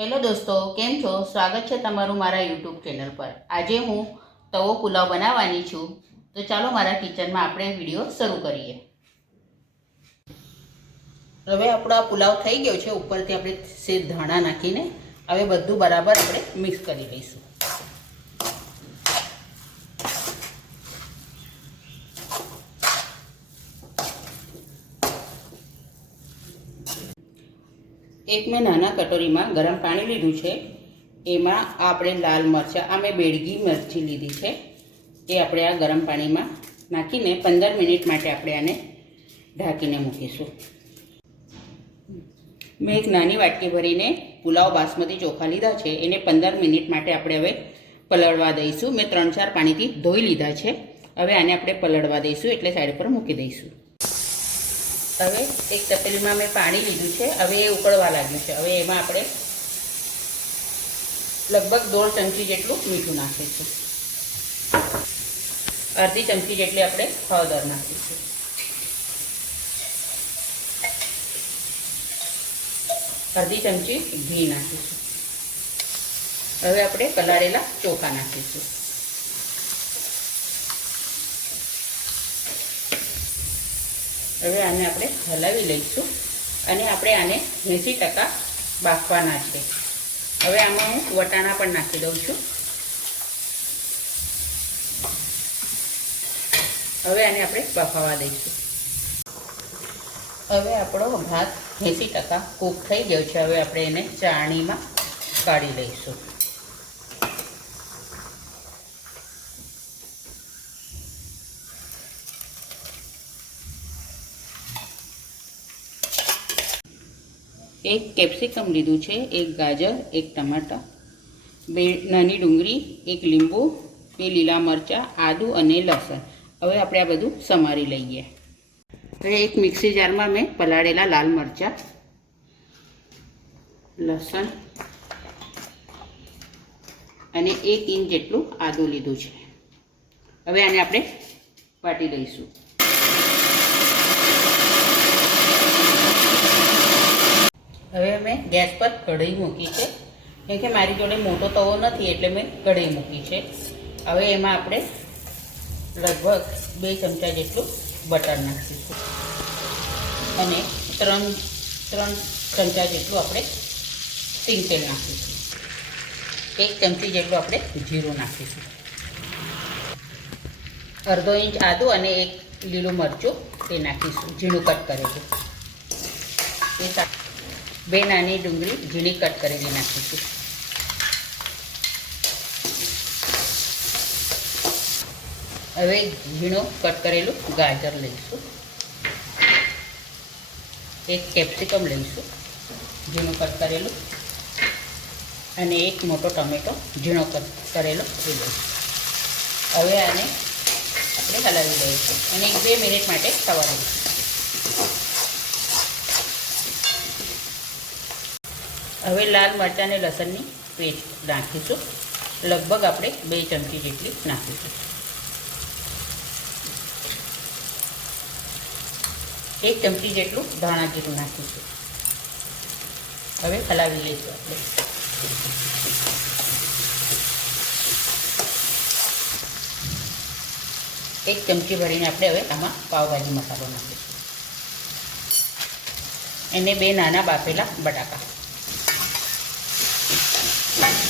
Hello દોસ્તો, કેમ છો? સ્વાગત છે તમારું મારા યુટ્યુબ ચેનલ પર। આજે હું તવો પુલાવ બનાવવાની છું, તો ચાલો મારા કિચનમાં આપણે વિડીયો શરૂ કરીએ। હવે આપણો આ પુલાવ થઈ ગયો છે। ઉપરથી આપણે સેજ ધાણા નાખીને હવે બધું બરાબર આપણે મિક્સ કરી લઈશું। એક મેં નાના કટોરીમાં ગરમ પાણી લીધું છે। એમાં આપણે લાલ મરચાં, આ મેં બેડગી મરચી લીધી છે, એ આપણે આ ગરમ પાણીમાં નાખીને 15 મિનિટ માટે આપણે આને ઢાંકીને મૂકીશું। મેં એક નાની વાટકી ભરીને પુલાવ બાસમતી ચોખા લીધા છે, એને 15 મિનિટ માટે આપણે હવે પલળવા દઈશું। મેં 3-4 પાણીથી ધોઈ લીધા છે। હવે આને આપણે પલળવા દઈશું, એટલે સાઈડ પર મૂકી દઈશું। હવે એક તપેલીમાં મેં પાણી લીધું છે, હવે એ ઉકળવા લાગ્યું છે। હવે એમાં આપણે લગભગ 1.5 ચમચી જેટલું મીઠું નાખીશું। અડધી ચમચી જેટલી આપણે હળદર નાખીશું। અડધી ચમચી ઘી નાખીશું। હવે આપણે પલાળેલા ચોખા નાખીશું। હવે આને આપણે હલાવી લઈશું અને આપણે આને 80% બાફવાના છે। હવે આમાં હું વટાણા પણ નાખી દઉં છું। હવે આને આપણે બફાવા દઈશું। હવે આપણો ભાત 80% કૂક થઈ ગયો છે। હવે આપણે એને ચાળણીમાં કાઢી લઈશું। એક કેપ્સિકમ લીધું છે, એક ગાજર, એક ટમાટર, 2 નાની ડુંગળી, એક લીંબુ, 2 લીલા મરચાં, આદું અને લસણ। હવે આપણે આ બધું સમારી લઈએ। હવે એક મિક્સી જારમાં મેં પલાળેલા લાલ મરચાં, લસણ અને 1 ઇંચ જેટલું આદું લીધું છે। હવે આને આપણે વાટી દઈશું। હવે મેં ગેસ પર કઢાઈ મૂકી છે, કેમ કે મારી જોડે મોટો તવો નથી એટલે મેં કઢાઈ મૂકી છે। હવે એમાં આપણે લગભગ 2 ચમચા જેટલું બટર નાખીશું અને 3 ચમચા જેટલું આપણે સિંગ તેલ નાખીશું। 1 ચમચી જેટલું આપણે જીરું નાખીશું। અડધો ઇંચ આદું અને 1 લીલું મરચું તે નાખીશું, ઝીણું કટ કરેલું। 2 નાની ડુંગળી ઝીણી કટ કરેલી નાખીશું। હવે ઝીણું કટ કરેલું ગાજર લઈશું। 1 કેપ્સિકમ લઈશું ઝીણું કટ કરેલું, અને 1 મોટો ટમેટો ઝીણો કટ કરેલો એ લઈશું। હવે આને આપણે હલાવી દઈશું અને 1-2 મિનિટ માટે થવા દઈશું। હવે લાલ મરચાં અને લસણની પેસ્ટ નાખીશું, લગભગ આપણે 2 ચમચી જેટલી નાખીશું। 1 ચમચી જેટલું ધાણા જીરું નાખીશું। હવે હલાવી લઈશું આપણે। એક ચમચી ભરીને આપણે હવે આમાં પાવભાજી મસાલો નાખીશું અને 2 નાના બાફેલા બટાકા।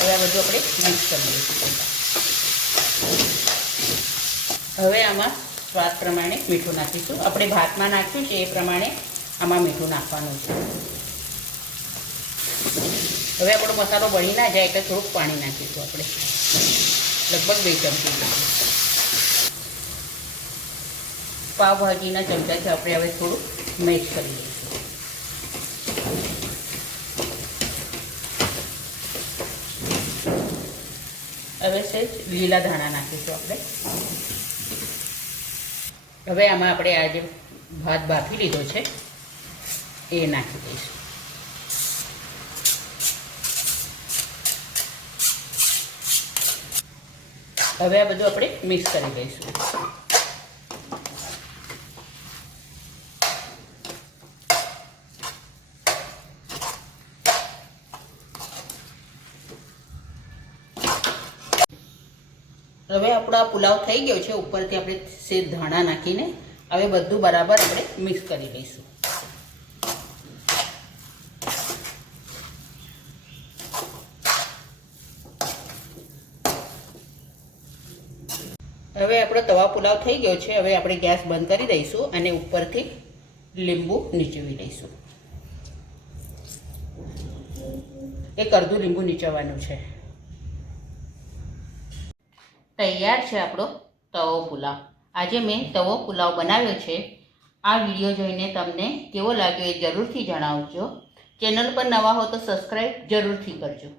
હવે આ બધું આપણે મિક્સ કરી દઈશું। હવે આમાં સ્વાદ પ્રમાણે મીઠું નાખીશું। આપણે ભાતમાં નાખ્યું છે એ પ્રમાણે આમાં મીઠું નાખવાનું છે। હવે આપણો મસાલો બળી ના જાય એટલે થોડુંક પાણી નાખીશું આપણે, લગભગ 2 ચમચી જેટલું। પાવભાજીના ચમચાથી આપણે હવે થોડું મિક્સ કરી દઈશું। હવે સહેજ લીલા ધાણા નાખીશું આપણે। હવે આમાં આપણે આ જે ભાત બાફી લીધો છે એ નાખી દઈશું। હવે આ બધું આપણે મિક્સ કરી દઈશું। હવે આપણો આ પુલાવ થઈ ગયો છે. ઉપરથી આપણે સેજ ધાણા નાખીને હવે બધું બરાબર આપણે મિક્સ કરી લઈશું. હવે આપણો તવા પુલાવ થઈ ગયો છે. હવે આપણે ગેસ બંધ કરી દઈશું અને ઉપરથી લીંબુ નીચોવી લઈશું. એક અડધું લીંબુ નીચોવાનું છે. તૈયાર છે આપણો તવો પુલાવ. આજે મેં તવો પુલાવ બનાવ્યો છે. આ વિડીયો જોઈને તમને કેવો લાગ્યો એ જરૂરથી જણાવજો. ચેનલ પર નવા હો તો સબસ્ક્રાઈબ જરૂરથી કરજો.